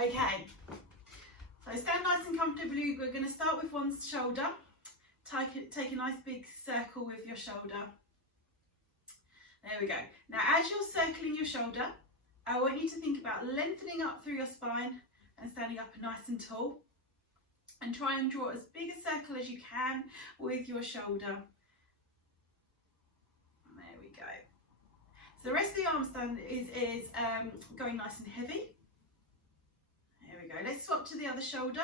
Okay, so stand nice and comfortably. We're going to start with one shoulder. Take a nice big circle with your shoulder. There we go. Now as you're circling your shoulder, I want you to think about lengthening up through your spine and standing up nice and tall. And try and draw as big a circle as you can with your shoulder. There we go. So the rest of the arm stand is going nice and heavy. There we go. Let's swap to the other shoulder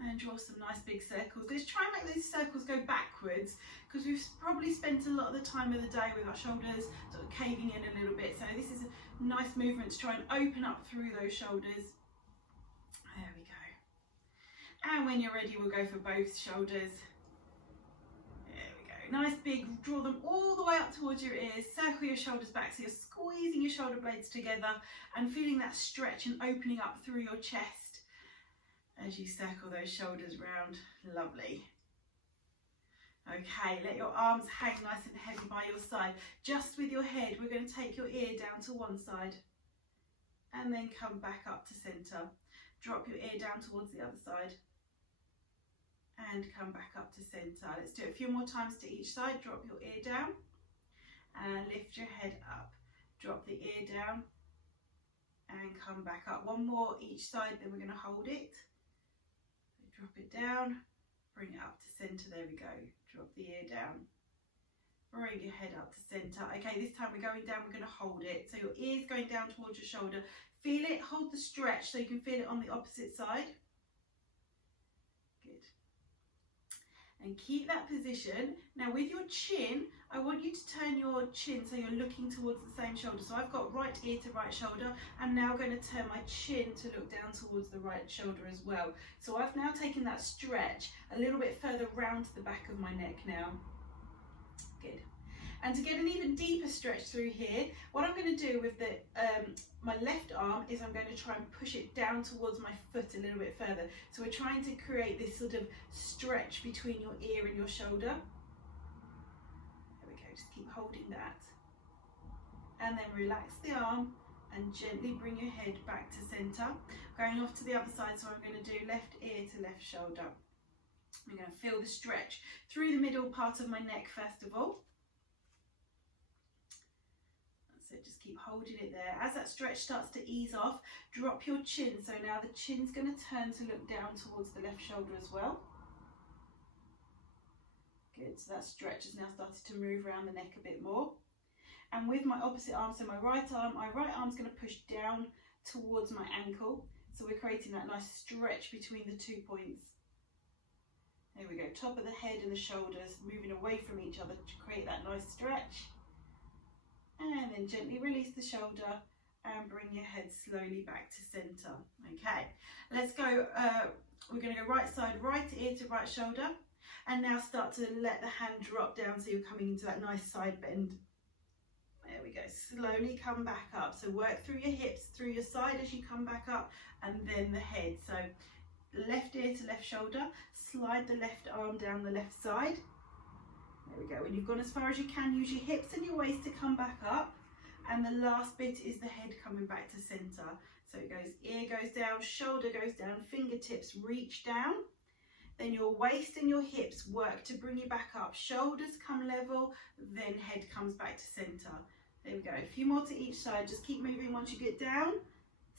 and draw some nice big circles. Let's try and make these circles go backwards because we've probably spent a lot of the time of the day with our shoulders sort of caving in a little bit. So this is a nice movement to try and open up through those shoulders. There we go. And when you're ready, we'll go for both shoulders. There we go. Nice big, draw them all the way up towards your ears. Circle your shoulders back so you're squeezing your shoulder blades together and feeling that stretch and opening up through your chest as you circle those shoulders round. Lovely. Okay, let your arms hang nice and heavy by your side. Just with your head, we're going to take your ear down to one side and then come back up to centre. Drop your ear down towards the other side and come back up to centre. Let's do it a few more times to each side. Drop your ear down and lift your head up. Drop the ear down and come back up. One more each side, then we're going to hold it. Drop it down, bring it up to centre. There we go. Drop the ear down. Bring your head up to centre. Okay, this time we're going down, we're going to hold it. So your ear's going down towards your shoulder. Feel it, hold the stretch so you can feel it on the opposite side. Good. And keep that position. Now with your chin, I want you to turn your chin so you're looking towards the same shoulder. So I've got right ear to right shoulder. I'm now going to turn my chin to look down towards the right shoulder as well. So I've now taken that stretch a little bit further round to the back of my neck now. Good. And to get an even deeper stretch through here, what I'm going to do with the my left arm is I'm going to try and push it down towards my foot a little bit further. So we're trying to create this sort of stretch between your ear and your shoulder. There we go, just keep holding that. And then relax the arm and gently bring your head back to centre. Going off to the other side, so I'm going to do left ear to left shoulder. I'm going to feel the stretch through the middle part of my neck first of all. So just keep holding it there. As that stretch starts to ease off, drop your chin. So now the chin's going to turn to look down towards the left shoulder as well. Good, so that stretch has now started to move around the neck a bit more. And with my opposite arm, so my right arm's going to push down towards my ankle. So we're creating that nice stretch between the 2 points. There we go, top of the head and the shoulders moving away from each other to create that nice stretch. And then gently release the shoulder and bring your head slowly back to centre. Okay, let's go, we're going to go right side, right ear to right shoulder. And now start to let the hand drop down so you're coming into that nice side bend. There we go, slowly come back up. So work through your hips, through your side as you come back up, and then the head. So left ear to left shoulder, slide the left arm down the left side. There we go. When you've gone as far as you can, use your hips and your waist to come back up. And the last bit is the head coming back to centre. So it goes, ear goes down, shoulder goes down, fingertips reach down. Then your waist and your hips work to bring you back up. Shoulders come level, then head comes back to centre. There we go. A few more to each side. Just keep moving once you get down.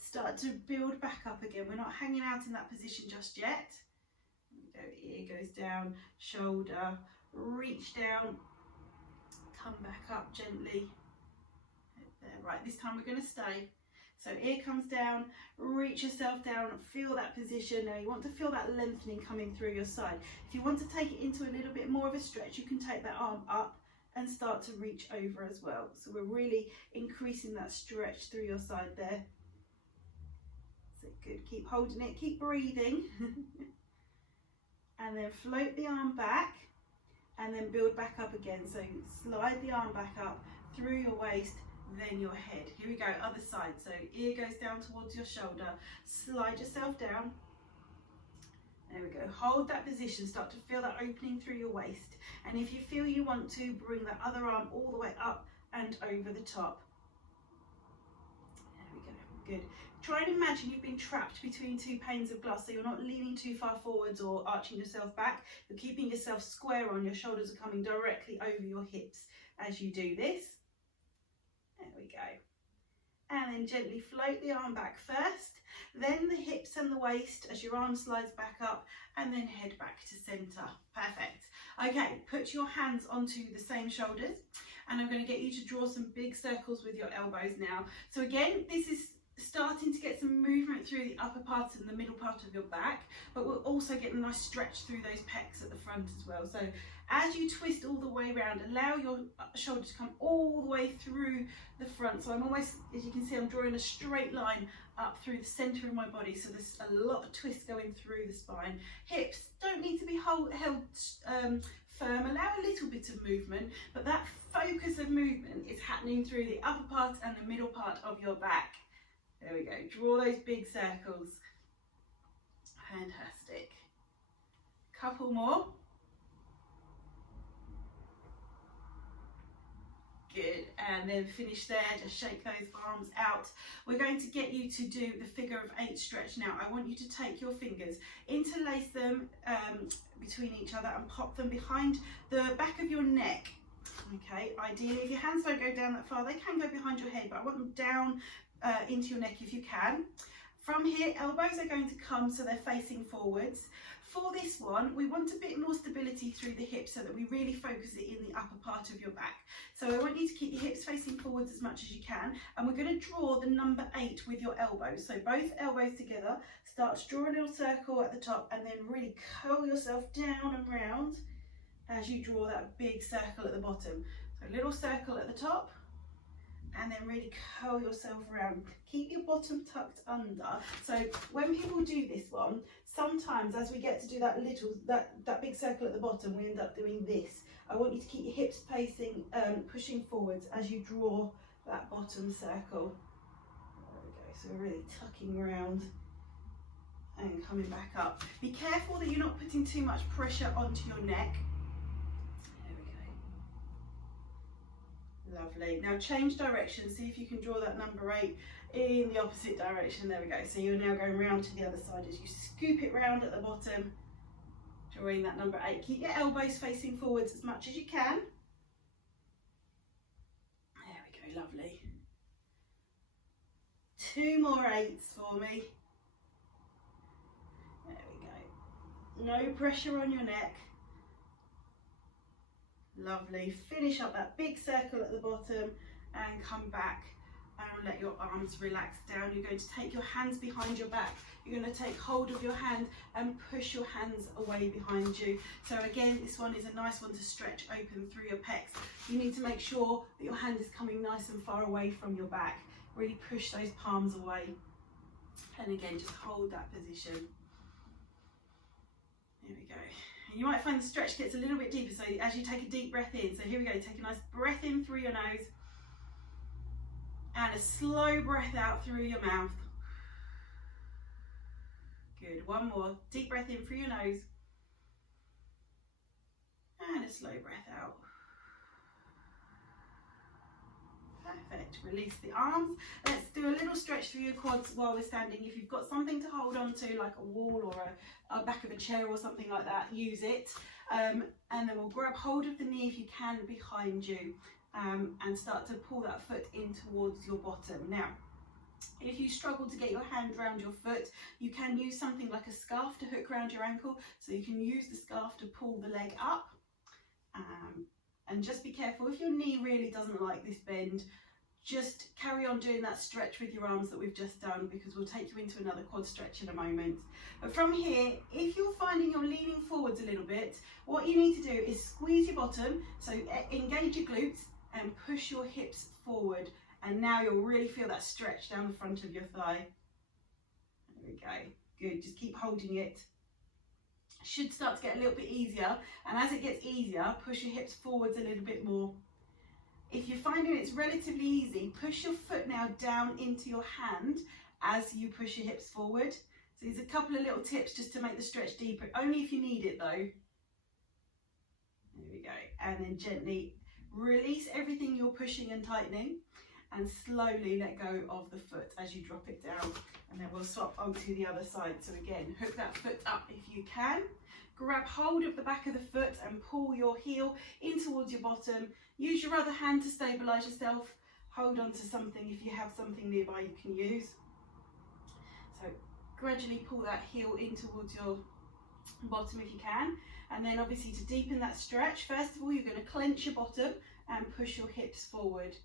Start to build back up again. We're not hanging out in that position just yet. There we go. Ear goes down, shoulder, reach down, come back up gently. There. Right, this time we're going to stay. So ear comes down, reach yourself down, feel that position. Now you want to feel that lengthening coming through your side. If you want to take it into a little bit more of a stretch, you can take that arm up and start to reach over as well. So we're really increasing that stretch through your side there. So good, keep holding it, keep breathing. And then float the arm back and then build back up again. So slide the arm back up through your waist, then your head. Here we go, other side. So ear goes down towards your shoulder, slide yourself down. There we go, hold that position, start to feel that opening through your waist. And if you feel you want to, bring that other arm all the way up and over the top. There we go, Good. Try and imagine you've been trapped between two panes of glass, so you're not leaning too far forwards or arching yourself back. You're keeping yourself square on. Your shoulders are coming directly over your hips as you do this. There we go. And then gently float the arm back first, then the hips and the waist as your arm slides back up, and then head back to centre. Perfect. Okay, put your hands onto the same shoulders, and I'm going to get you to draw some big circles with your elbows now. So again, this is starting to get some movement through the upper part and the middle part of your back, but we'll also get a nice stretch through those pecs at the front as well. So as you twist all the way around, allow your shoulder to come all the way through the front. So I'm almost, as you can see, I'm drawing a straight line up through the centre of my body. So there's a lot of twist going through the spine. Hips don't need to be held firm. Allow a little bit of movement, but that focus of movement is happening through the upper part and the middle part of your back. There we go. Draw those big circles. Fantastic. Couple more. Good. And then finish there. Just shake those arms out. We're going to get you to do the figure of 8 stretch now. I want you to take your fingers, interlace them between each other and pop them behind the back of your neck. Okay. Ideally, if your hands don't go down that far, they can go behind your head, but I want them down into your neck if you can. From here, elbows are going to come so they're facing forwards. For this one, we want a bit more stability through the hips so that we really focus it in the upper part of your back. So I want you to keep your hips facing forwards as much as you can, and we're going to draw the number 8 with your elbows. So both elbows together, start to draw a little circle at the top, and then really curl yourself down and round as you draw that big circle at the bottom. So a little circle at the top, and then really curl yourself around. Keep your bottom tucked under. So when people do this one, sometimes as we get to do that big circle at the bottom, we end up doing this. I want you to keep your hips facing, pushing forwards as you draw that bottom circle. There we go. So we're really tucking around and coming back up. Be careful that you're not putting too much pressure onto your neck. Lovely. Now change direction. See if you can draw that number 8 in the opposite direction. There we go. So you're now going round to the other side as you scoop it round at the bottom, drawing that number 8. Keep your elbows facing forwards as much as you can. There we go. Lovely. 2 more 8s for me. There we go. No pressure on your neck. Lovely. Finish up that big circle at the bottom and come back and let your arms relax down. You're going to take your hands behind your back. You're going to take hold of your hand and push your hands away behind you. So again, this one is a nice one to stretch open through your pecs. You need to make sure that your hand is coming nice and far away from your back. Really push those palms away. And again, just hold that position. There we go. You might find the stretch gets a little bit deeper, so as you take a deep breath in, so here we go, take a nice breath in through your nose and a slow breath out through your mouth. Good, one more, deep breath in through your nose and a slow breath out. Perfect, release the arms. Let's do a little stretch through your quads while we're standing. If you've got something to hold on to, like a wall or a back of a chair or something like that, use it. And then we'll grab hold of the knee if you can behind you, and start to pull that foot in towards your bottom. Now, if you struggle to get your hand around your foot, you can use something like a scarf to hook around your ankle. So you can use the scarf to pull the leg up. And just be careful, if your knee really doesn't like this bend, just carry on doing that stretch with your arms that we've just done, because we'll take you into another quad stretch in a moment. But from here, if you're finding you're leaning forwards a little bit, what you need to do is squeeze your bottom, so engage your glutes and push your hips forward. And now you'll really feel that stretch down the front of your thigh. There we go. Good, just keep holding it. Should start to get a little bit easier, and as it gets easier, push your hips forwards a little bit more. If you're finding it's relatively easy, push your foot now down into your hand as you push your hips forward. So there's a couple of little tips just to make the stretch deeper, only if you need it though. There we go. And then gently release everything you're pushing and tightening, and slowly let go of the foot as you drop it down. And then we'll swap onto the other side. So again, hook that foot up if you can. Grab hold of the back of the foot and pull your heel in towards your bottom. Use your other hand to stabilise yourself. Hold on to something if you have something nearby you can use. So gradually pull that heel in towards your bottom if you can. And then obviously to deepen that stretch, first of all you're going to clench your bottom and push your hips forward.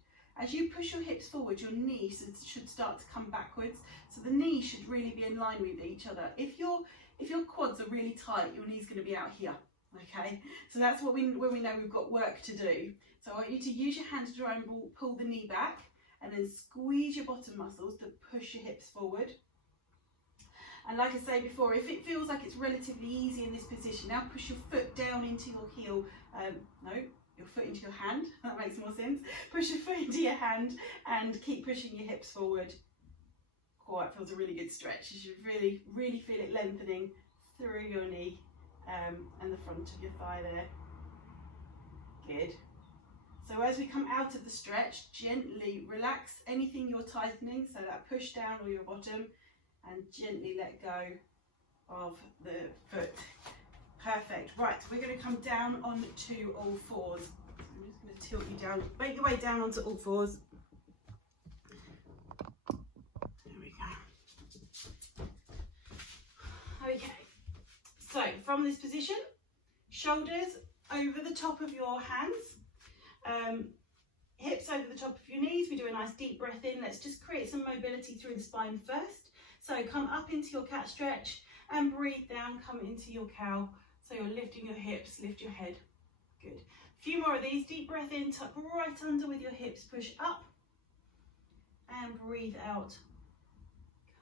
As you push your hips forward, your knees should start to come backwards. So the knees should really be in line with each other. If your quads are really tight, your knee's going to be out here. Okay, so that's when we know we've got work to do. So I want you to use your hand to try and pull the knee back, and then squeeze your bottom muscles to push your hips forward. And like I say before, if it feels like it's relatively easy in this position, now push your foot down into your heel. Your foot into your hand. That makes more sense. Push your foot into your hand and keep pushing your hips forward. Oh, it feels a really good stretch. You should really, really feel it lengthening through your knee and the front of your thigh there. Good. So as we come out of the stretch, gently relax anything you're tightening, so that push down or your bottom, and gently let go of the foot. Perfect. Right, we're going to come down onto all fours. So I'm just going to tilt you down. Make your way down onto all fours. There we go. Okay. So from this position, shoulders over the top of your hands, hips over the top of your knees. We do a nice deep breath in. Let's just create some mobility through the spine first. So come up into your cat stretch and breathe down, come into your cow. So you're lifting your hips, lift your head. Good. A few more of these. Deep breath in, tuck right under with your hips, push up. And breathe out.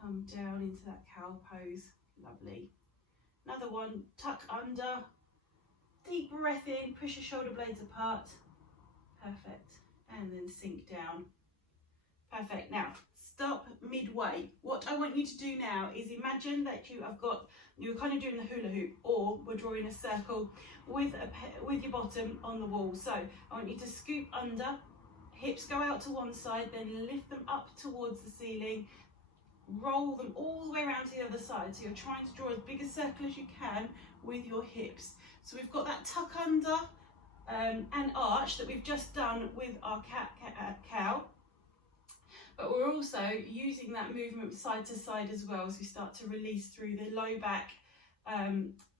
Come down into that cow pose. Lovely. Another one, tuck under. Deep breath in, push your shoulder blades apart. Perfect. And then sink down. Perfect. Now, stop midway. What I want you to do now is imagine that you're kind of doing the hula hoop, or we're drawing a circle with your bottom on the wall. So I want you to scoop under, hips go out to one side, then lift them up towards the ceiling, roll them all the way around to the other side. So you're trying to draw as big a circle as you can with your hips. So we've got that tuck under and arch that we've just done with our cow. But we're also using that movement side to side as well, as we start to release through the low back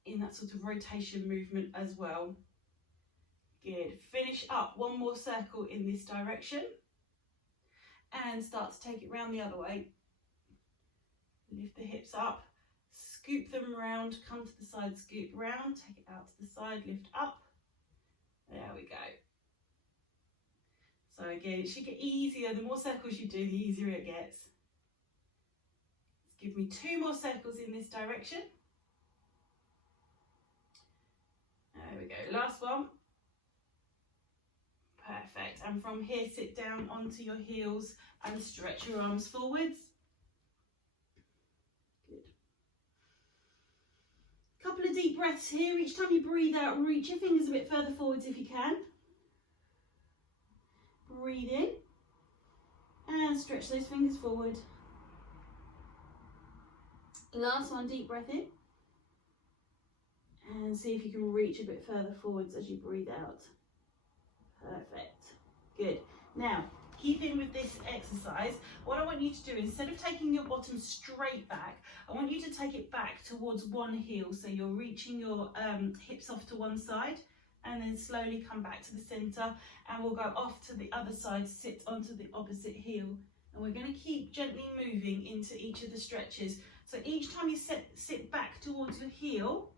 in that sort of rotation movement as well. Good. Finish up one more circle in this direction and start to take it round the other way. Lift the hips up, scoop them round, come to the side, scoop round, take it out to the side, lift up. There we go. So again, it should get easier. The more circles you do, the easier it gets. Let's give me 2 more circles in this direction. There we go, last one. Perfect. And from here, sit down onto your heels and stretch your arms forwards. Good. Couple of deep breaths here. Each time you breathe out, reach your fingers a bit further forwards if you can. Breathe in and stretch those fingers forward. Last one, deep breath in. And see if you can reach a bit further forwards as you breathe out. Perfect. Good. Now, keeping with this exercise, what I want you to do, instead of taking your bottom straight back, I want you to take it back towards one heel. So you're reaching your hips off to one side, and then slowly come back to the centre, and we'll go off to the other side, sit onto the opposite heel. And we're going to keep gently moving into each of the stretches. So each time you sit back towards your heel,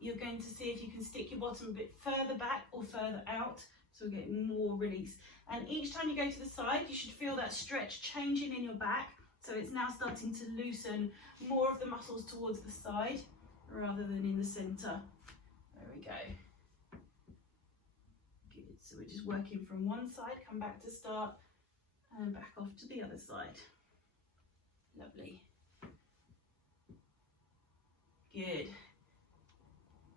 you're going to see if you can stick your bottom a bit further back or further out, so we're getting more release. And each time you go to the side, you should feel that stretch changing in your back. So it's now starting to loosen more of the muscles towards the side rather than in the centre. There we go. Good. So we're just working from one side, come back to start, and back off to the other side. Lovely. Good.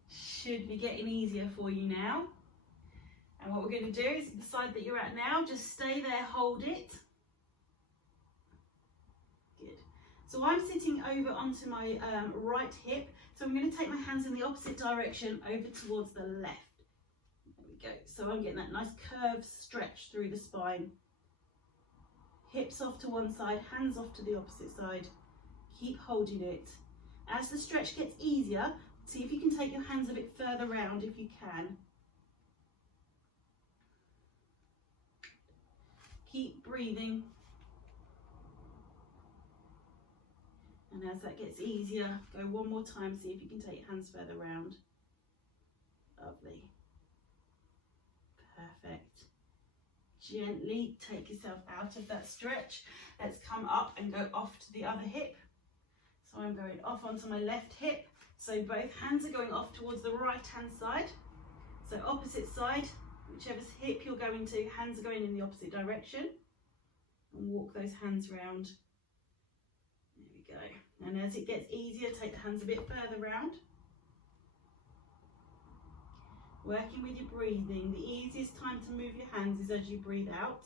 Should be getting easier for you now. And what we're going to do is the side that you're at now, just stay there, hold it. So I'm sitting over onto my right hip, so I'm going to take my hands in the opposite direction over towards the left. There we go. So I'm getting that nice curved stretch through the spine. Hips off to one side, hands off to the opposite side. Keep holding it. As the stretch gets easier, see if you can take your hands a bit further round if you can. Keep breathing. And as that gets easier, go one more time, see if you can take your hands further round. Lovely. Perfect. Gently take yourself out of that stretch. Let's come up and go off to the other hip. So I'm going off onto my left hip. So both hands are going off towards the right hand side. So opposite side, whichever hip you're going to, hands are going in the opposite direction. And walk those hands round. There we go. And as it gets easier, take the hands a bit further round. Working with your breathing. The easiest time to move your hands is as you breathe out.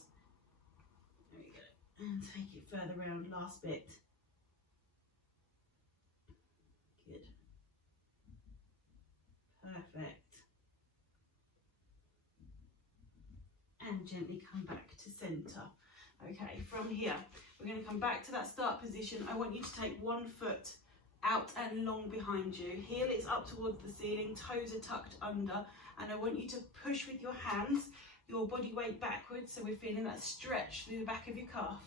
There we go. And take it further round. Last bit. Good. Perfect. And gently come back to centre. Okay, from here, we're going to come back to that start position. I want you to take one foot out and long behind you. Heel is up towards the ceiling, toes are tucked under, and I want you to push with your hands, your body weight backwards, so we're feeling that stretch through the back of your calf.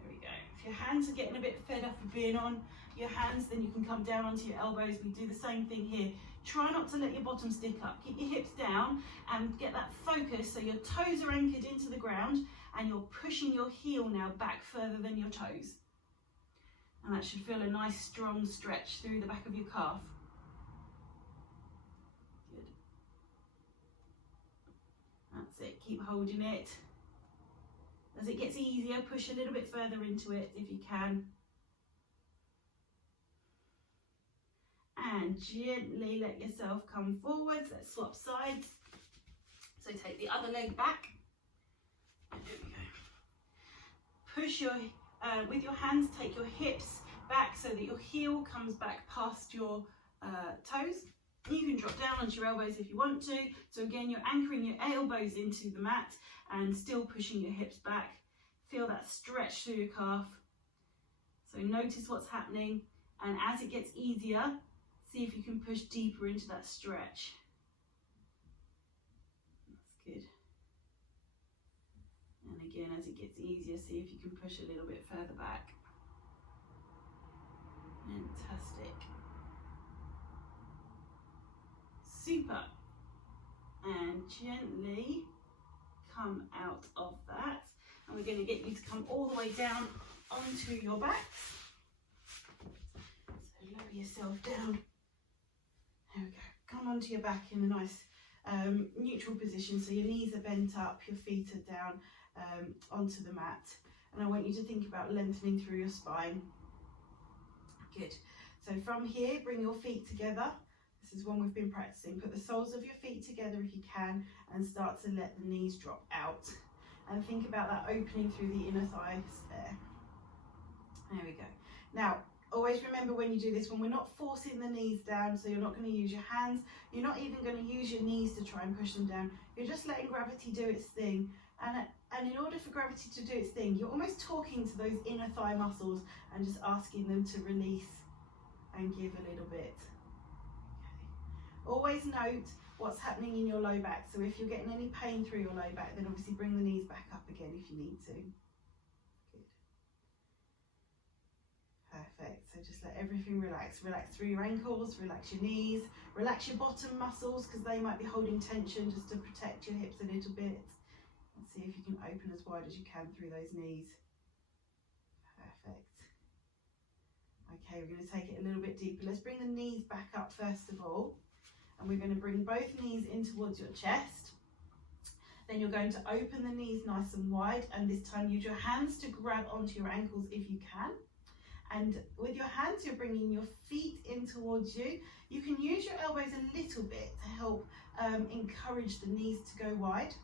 There we go. If your hands are getting a bit fed up of being on your hands, then you can come down onto your elbows. We do the same thing here. Try not to let your bottom stick up. Keep your hips down and get that focus so your toes are anchored into the ground and you're pushing your heel now back further than your toes. And that should feel a nice strong stretch through the back of your calf. Good. That's it. Keep holding it. As it gets easier, push a little bit further into it if you can. And gently let yourself come forwards. Let's swap sides. So take the other leg back. And there we go. Push your, with your hands, take your hips back so that your heel comes back past your toes. You can drop down onto your elbows if you want to. So again, you're anchoring your elbows into the mat and still pushing your hips back. Feel that stretch through your calf. So notice what's happening. And as it gets easier, see if you can push deeper into that stretch. That's good. And again, as it gets easier, see if you can push a little bit further back. Fantastic. Super. And gently come out of that. And we're going to get you to come all the way down onto your backs. So lower yourself down. There we go. Come onto your back in a nice neutral position. So your knees are bent up, your feet are down onto the mat. And I want you to think about lengthening through your spine. Good. So from here, bring your feet together. This is one we've been practicing. Put the soles of your feet together if you can and start to let the knees drop out. And think about that opening through the inner thighs there. There we go. Now, always remember when you do this one, we're not forcing the knees down, so you're not going to use your hands. You're not even going to use your knees to try and push them down. You're just letting gravity do its thing. And in order for gravity to do its thing, you're almost talking to those inner thigh muscles and just asking them to release and give a little bit. Okay. Always note what's happening in your low back. So if you're getting any pain through your low back, then obviously bring the knees back up again if you need to. Good. Perfect. So just let everything relax. Relax through your ankles, relax your knees, relax your bottom muscles because they might be holding tension just to protect your hips a little bit. And see if you can open as wide as you can through those knees. Perfect. Okay, we're going to take it a little bit deeper. Let's bring the knees back up first of all. And we're going to bring both knees in towards your chest. Then you're going to open the knees nice and wide, and this time use your hands to grab onto your ankles if you can. And with your hands, you're bringing your feet in towards you. You can use your elbows a little bit to help encourage the knees to go wide.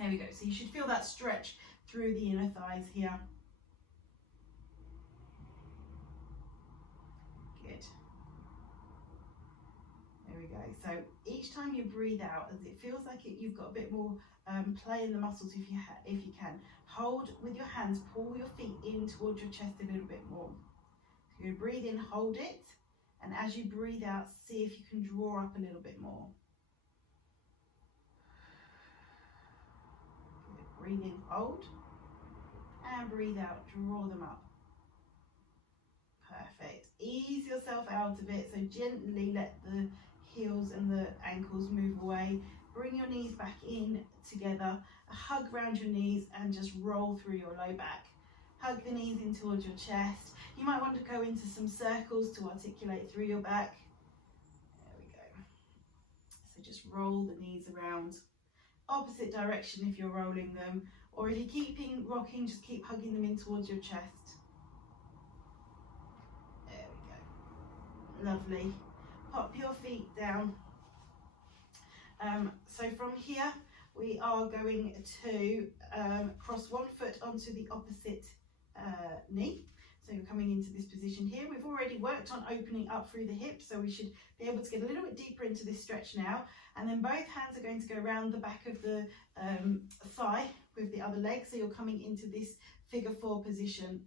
There we go. So you should feel that stretch through the inner thighs here. go. So each time you breathe out, as it feels like you've got a bit more play in the muscles, if you can, hold with your hands, pull your feet in towards your chest a little bit more. So you breathe in, hold it, and as you breathe out, see if you can draw up a little bit more. Good. Breathe in, hold, and breathe out, draw them up. Perfect. Ease yourself out of it, so gently let the heels and the ankles move away. Bring your knees back in together, a hug around your knees, and just roll through your low back. Hug the knees in towards your chest. You might want to go into some circles to articulate through your back. There we go. So just roll the knees around. Opposite direction if you're rolling them, or if you're keeping rocking, just keep hugging them in towards your chest. There we go. Lovely. Pop your feet down. So from here, we are going to cross one foot onto the opposite knee. So you're coming into this position here. We've already worked on opening up through the hips, so we should be able to get a little bit deeper into this stretch now. And then both hands are going to go around the back of the thigh with the other leg. So you're coming into this figure 4 position.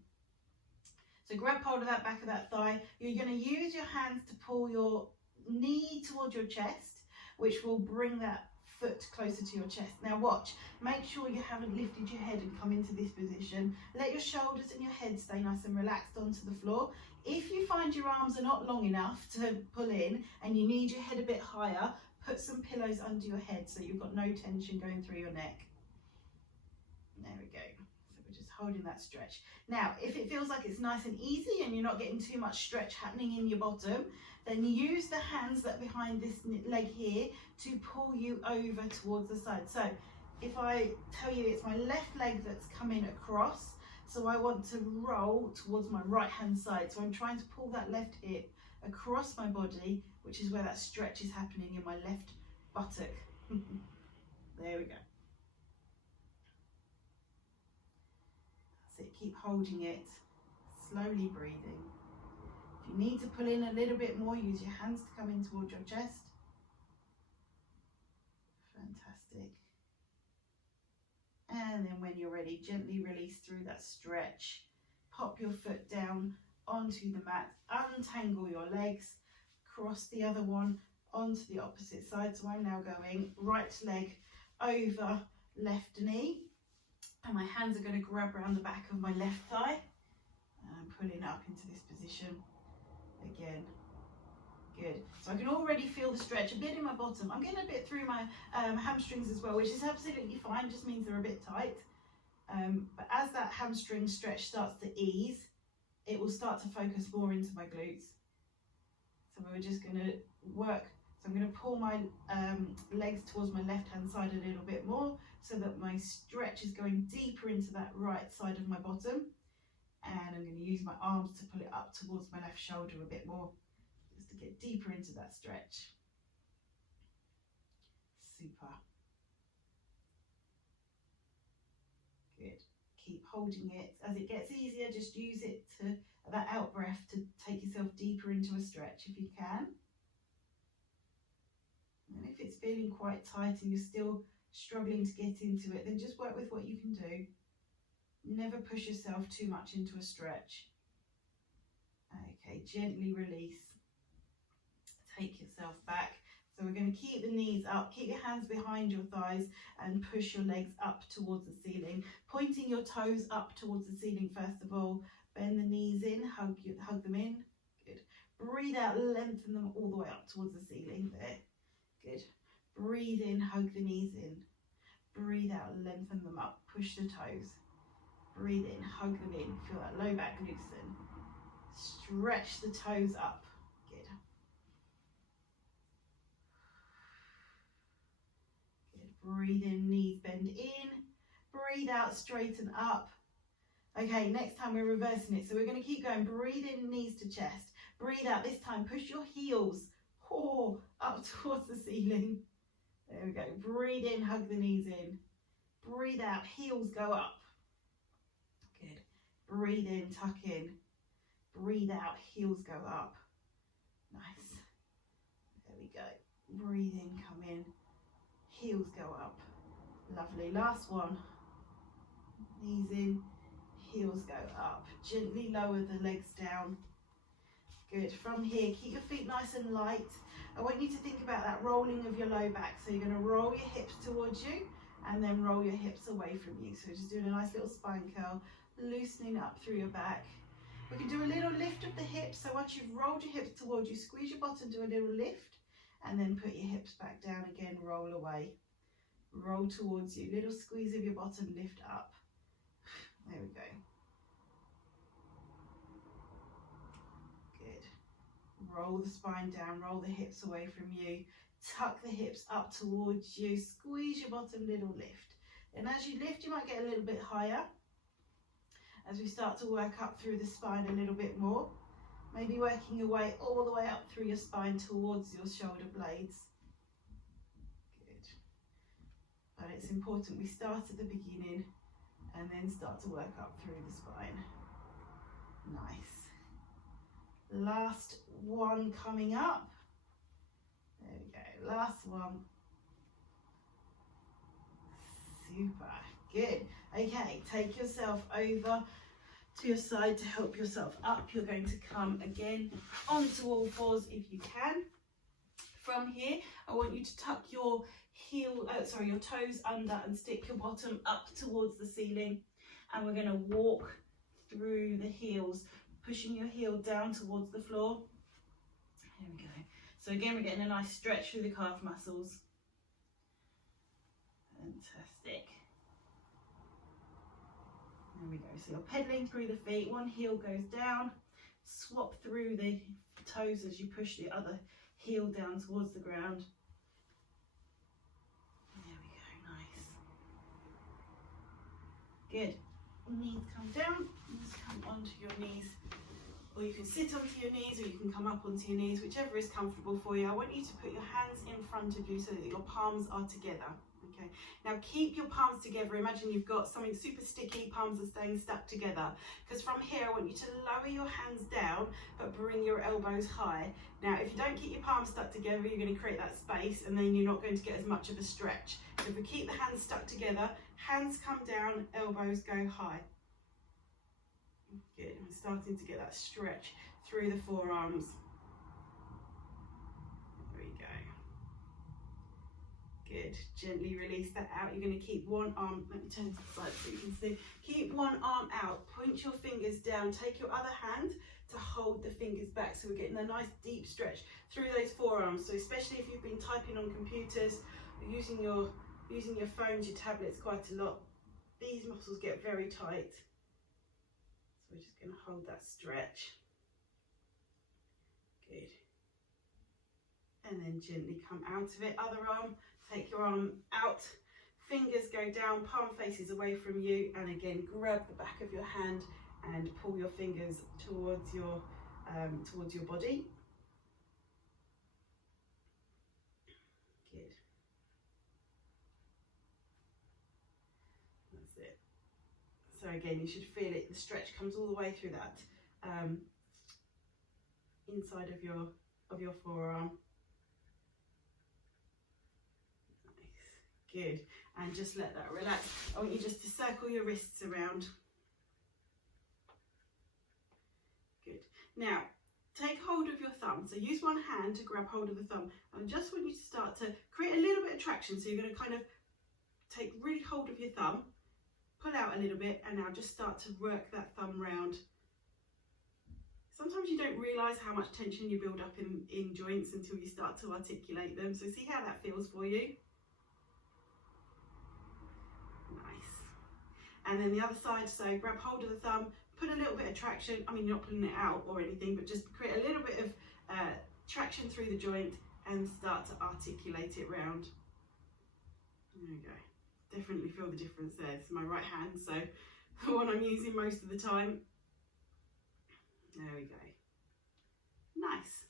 So grab hold of that back of that thigh. You're going to use your hands to pull your knee towards your chest, which will bring that foot closer to your chest. Now watch, make sure you haven't lifted your head and come into this position. Let your shoulders and your head stay nice and relaxed onto the floor. If you find your arms are not long enough to pull in and you need your head a bit higher, put some pillows under your head so you've got no tension going through your neck. There we go. So we're just holding that stretch. Now, if it feels like it's nice and easy and you're not getting too much stretch happening in your bottom, then use the hands that are behind this leg here to pull you over towards the side. So if I tell you it's my left leg that's coming across, so I want to roll towards my right hand side. So I'm trying to pull that left hip across my body, which is where that stretch is happening in my left buttock. There we go. That's it, keep holding it, slowly breathing. If you need to pull in a little bit more, use your hands to come in towards your chest. Fantastic. And then when you're ready, gently release through that stretch. Pop your foot down onto the mat, untangle your legs, cross the other one onto the opposite side. So I'm now going right leg over left knee, and my hands are going to grab around the back of my left thigh, and I'm pulling up into this position. Again, good. So I can already feel the stretch a bit in my bottom. I'm getting a bit through my hamstrings as well, which is absolutely fine, just means they're a bit tight. But as that hamstring stretch starts to ease, it will start to focus more into my glutes. So we're just going to work. So I'm going to pull my legs towards my left hand side a little bit more so that my stretch is going deeper into that right side of my bottom. And I'm going to use my arms to pull it up towards my left shoulder a bit more, just to get deeper into that stretch. Super. Good. Keep holding it. As it gets easier, just use it to, that out breath, to take yourself deeper into a stretch if you can. And if it's feeling quite tight and you're still struggling to get into it, then just work with what you can do. Never push yourself too much into a stretch. Okay, gently release. Take yourself back. So we're going to keep the knees up, keep your hands behind your thighs and push your legs up towards the ceiling, pointing your toes up towards the ceiling first of all. Bend the knees in, hug them in. Good. Breathe out, lengthen them all the way up towards the ceiling. There. Good. Breathe in, hug the knees in. Breathe out, lengthen them up, push the toes. Breathe in, hug them in, feel that low back loosen. Stretch the toes up. Good. Good. Breathe in, knees bend in. Breathe out, straighten up. Okay, next time we're reversing it. So we're going to keep going. Breathe in, knees to chest. Breathe out. This time, push your heels up towards the ceiling. There we go. Breathe in, hug the knees in. Breathe out, heels go up. Good. Breathe in, tuck in. Breathe out, heels go up. Nice. There we go. Breathe in, come in, heels go up. Lovely, last one. Knees in, heels go up. Gently lower the legs down. Good. From here, keep your feet nice and light. I want you to think about that rolling of your low back. So you're going to roll your hips towards you and then roll your hips away from you. So just doing a nice little spine curl, loosening up through your back. We can do a little lift of the hips. So once you've rolled your hips towards you, squeeze your bottom, do a little lift, and then put your hips back down again, roll away. Roll towards you, little squeeze of your bottom, lift up. There we go. Roll the spine down, roll the hips away from you, tuck the hips up towards you, squeeze your bottom, little lift. And as you lift, you might get a little bit higher as we start to work up through the spine a little bit more. Maybe working your way all the way up through your spine towards your shoulder blades. Good. But it's important we start at the beginning and then start to work up through the spine. Nice. Last one coming up. There we go, last one. Super, good. Okay, take yourself over to your side to help yourself up. You're going to come again onto all fours if you can. From here, I want you to tuck your your toes under and stick your bottom up towards the ceiling. And we're going to walk through the heels, pushing your heel down towards the floor. Here we go. So again, we're getting a nice stretch through the calf muscles. Fantastic. There we go. So you're pedaling through the feet. One heel goes down. Swap through the toes as you push the other heel down towards the ground. There we go. Nice. Good. Knees come down. Knees come onto your knees. Or you can sit onto your knees, or you can come up onto your knees, whichever is comfortable for you. I want you to put your hands in front of you so that your palms are together. Okay. Now keep your palms together. Imagine you've got something super sticky, palms are staying stuck together. Because from here, I want you to lower your hands down, but bring your elbows high. Now, if you don't keep your palms stuck together, you're going to create that space, and then you're not going to get as much of a stretch. So if we keep the hands stuck together, hands come down, elbows go high. Good, I'm starting to get that stretch through the forearms. There we go. Good, gently release that out. You're going to keep one arm, let me turn to the side so you can see. Keep one arm out, point your fingers down, take your other hand to hold the fingers back. So we're getting a nice deep stretch through those forearms. So especially if you've been typing on computers, or using your phones, your tablets quite a lot, these muscles get very tight. So we're just going to hold that stretch. Good. And then gently come out of it. Other arm, take your arm out. Fingers go down, palm faces away from you. And again, grab the back of your hand and pull your fingers towards your body. Good. That's it. So again, you should feel it. The stretch comes all the way through that inside of your forearm. Nice. Good. And just let that relax. I want you just to circle your wrists around. Good. Now, take hold of your thumb. So use one hand to grab hold of the thumb. And I just want you to start to create a little bit of traction. So you're going to kind of take really hold of your thumb, pull out a little bit, and now just start to work that thumb round. Sometimes you don't realise how much tension you build up in joints until you start to articulate them. So see how that feels for you. Nice. And then the other side, so grab hold of the thumb, put a little bit of traction. I mean, you're not pulling it out or anything, but just create a little bit of traction through the joint and start to articulate it round. There we go. Definitely feel the difference there. This is my right hand, so the one I'm using most of the time. There we go. Nice.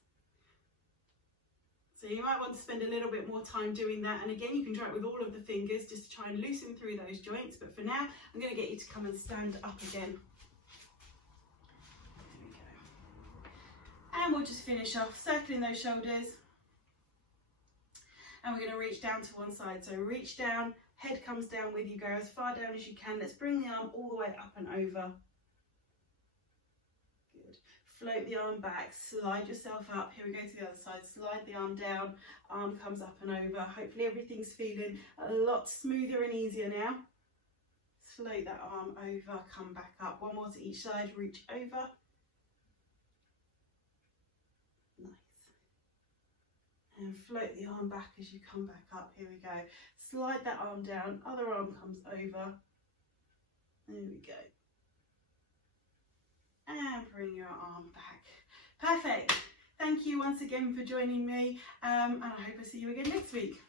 So you might want to spend a little bit more time doing that, and again you can try it with all of the fingers just to try and loosen through those joints, but for now I'm going to get you to come and stand up again. There we go. And we'll just finish off circling those shoulders, And we're going to reach down to one side. So reach down, head comes down with you, go as far down as you can. Let's bring the arm all the way up and over. Good. Float the arm back, slide yourself up. Here we go to the other side. Slide the arm down, arm comes up and over. Hopefully everything's feeling a lot smoother and easier now. Float that arm over, come back up. One more to each side, reach over. Nice. And float the arm back as you come back up. Here we go. Slide that arm down, other arm comes over. There we go. And bring your arm back. Perfect. Thank you once again for joining me, and I hope I see you again next week.